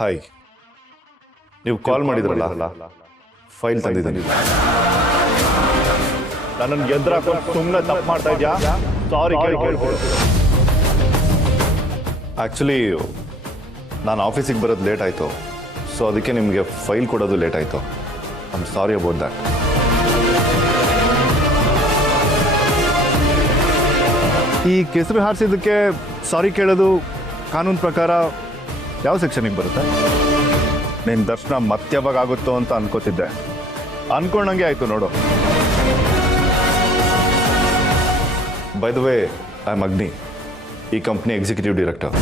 Hi, ನೀವು ಕಾಲ್ ಮಾಡಿದ್ರಲ್ಲ, file ತಂದಿದ್ದೀನಿ. ನನ್ನನ್ನು ಎದುರಾಕೊಂಡು ಸುಮ್ಮನೆ ತಪ್ಪು ಮಾಡ್ತಾ ಇದ್ಯಾ? ಸಾರಿ ಕೇಳ್ಕೊಳ್ಬೋದು. ಆ್ಯಕ್ಚುಲಿ ನಾನು ಆಫೀಸಿಗೆ ಬರೋದು ಲೇಟ್ ಆಯಿತು, ಸೊ ಅದಕ್ಕೆ ನಿಮಗೆ ಫೈಲ್ ಕೊಡೋದು ಲೇಟ್ ಆಯಿತು. I am sorry about that. ಈ ಕೆಸರು ಹಾರಿಸಿದ್ದಕ್ಕೆ ಸಾರಿ ಕೇಳೋದು ಕಾನೂನು ಪ್ರಕಾರ ಯಾವ ಸೆಕ್ಷನಿಗೆ ಬರುತ್ತೆ? ನಿನ್ನ ದರ್ಶನ ಮತ್ತೆ ಯಾವಾಗ ಆಗುತ್ತೋ ಅಂತ ಅನ್ಕೋತಿದ್ದೆ. ಅನ್ಕೊಂಡಂಗೆ ಆಯಿತು ನೋಡು. By the way, I am ಅಗ್ನಿ, ಈ ಕಂಪ್ನಿ ಎಕ್ಸಿಕ್ಯೂಟಿವ್ ಡೈರೆಕ್ಟರ್.